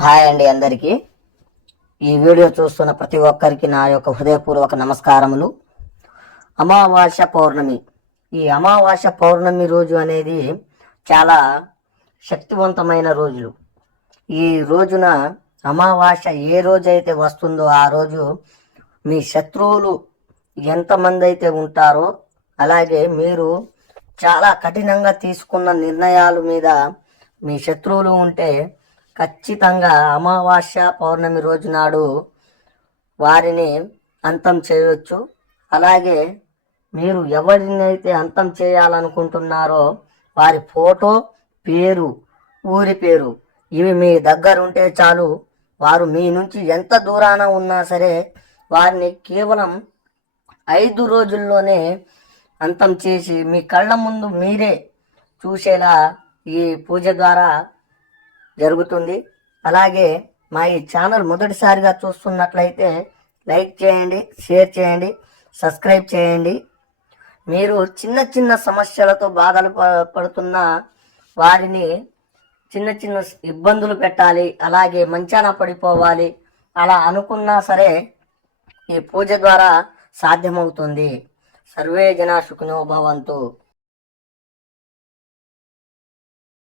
Hi అండి అందరికీ. ఈ వీడియో చూస్తున్న ప్రతి ఒక్కరికి నా యొక్క హృదయపూర్వక నమస్కారములు. అమావాస్య పౌర్ణమి. ఈ అమావాస్య పౌర్ణమి రోజు అనేది చాలా శక్తివంతమైన రోజులు. ఈ రోజున అమావాస్య ఏ రోజైతే వస్తుందో ఆ రోజు మీ శత్రువులు ఎంతమంది అయితే ఉంటారో, అలాగే మీరు చాలా కఠినంగా తీసుకున్న నిర్ణయాల మీద మీ శత్రువులు ఉంటే ఖచ్చితంగా అమావాస్య పౌర్ణమి రోజు నాడు వారిని అంతం చేయవచ్చు. అలాగే మీరు ఎవరినైతే అంతం చేయాలనుకుంటున్నారో వారి ఫోటో, పేరు, ఊరి పేరు ఇవి మీ దగ్గర ఉంటే చాలు. వారు మీ నుంచి ఎంత దూరాన ఉన్నా సరే వారిని కేవలం 5 రోజుల్లోనే అంతం చేసి మీ కళ్ళ ముందు మీరే చూసేలా ఈ పూజ ద్వారా జరుగుతుంది. అలాగే మా ఈ ఛానల్ మొదటిసారిగా చూస్తున్నట్లయితే లైక్ చేయండి, షేర్ చేయండి, సబ్స్క్రైబ్ చేయండి. మీరు చిన్న చిన్న సమస్యలతో బాధలు పడుతున్న వారిని చిన్న చిన్న ఇబ్బందులు పెట్టాలి, అలాగే మంచాన పడిపోవాలి అలా అనుకున్నా సరే ఈ పూజ ద్వారా సాధ్యమవుతుంది. సర్వే జనా సుఖినో భవంతు.